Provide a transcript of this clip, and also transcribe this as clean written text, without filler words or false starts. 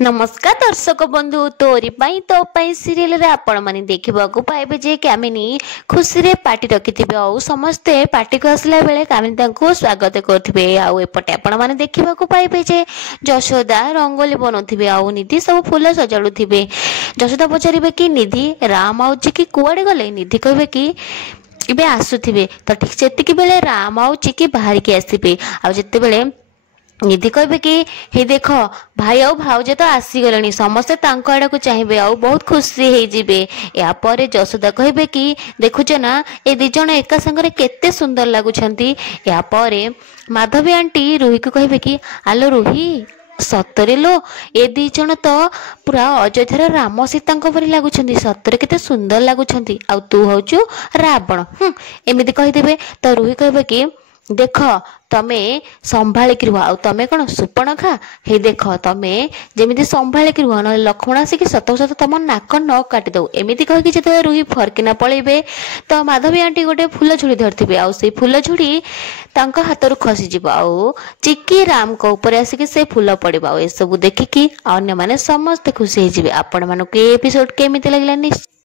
नमस्कार दर्शक बंधु तोरी पाई तो पाई सीरियल रे आपण माने देखिबा को पाइबे जे कामिनी खुशी रे पार्टी रखिथिबे और समस्ते पार्टी को आसला बेले कामिनी तांको स्वागत करथिबे आउ एपटे आपण माने देखिबा को पाइबे जे जशोदा रंगोली बनौथिबे आउ निधि सब फूल सजाडुथिबे। जशोदा पचारिबे कि निधि राम आउची कि कुआडे गले निधि कहबे कि इबे आसुथिबे तो ठीक सेतिकी बेले राम आउची कि बाहर के आसीबे आ जत्ते बेले निधि कहबे कि हे देख भाई आउ भाउजे तो आसीगले समस्ते तांको आड़ को चाहिए आउ बहुत खुशी हो जिबे। या पर जशोदा कहबे कि देखुच ना ए दी जण एका संगरे केते सुंदर लागुछंती। या पर माधवी आंटी रूही को कहबे कि आलो रूही सतरे लो ए दी जण तो पूरा अयोध्यार राम सीता परी लगुंट सतरे केते सुंदर लगुंट आ तू होचु रावण एमती कहीदेवे। तो रूही कहबे कि देख तमे संभालिक रुह आ तमे कौन सुपर्णखा हे देख तमे जमी संभालिक रुह ना लक्ष्मण आसिक सत सत तुम नाक न काटी दो एमती कहीकि जो रुही फरकिना पलैबे तो माधवी आंटी गोटे फूल झुड़ी धरथिबे आ से फूल झुड़ी तांको हाथरू खसीज आउ चिकी राम को ऊपर आसिक से फूल पड़े आ सब देखिकी अन्य माने समस्त खुशी हो जाए। आपण मानक एपिसोड केमिति लागला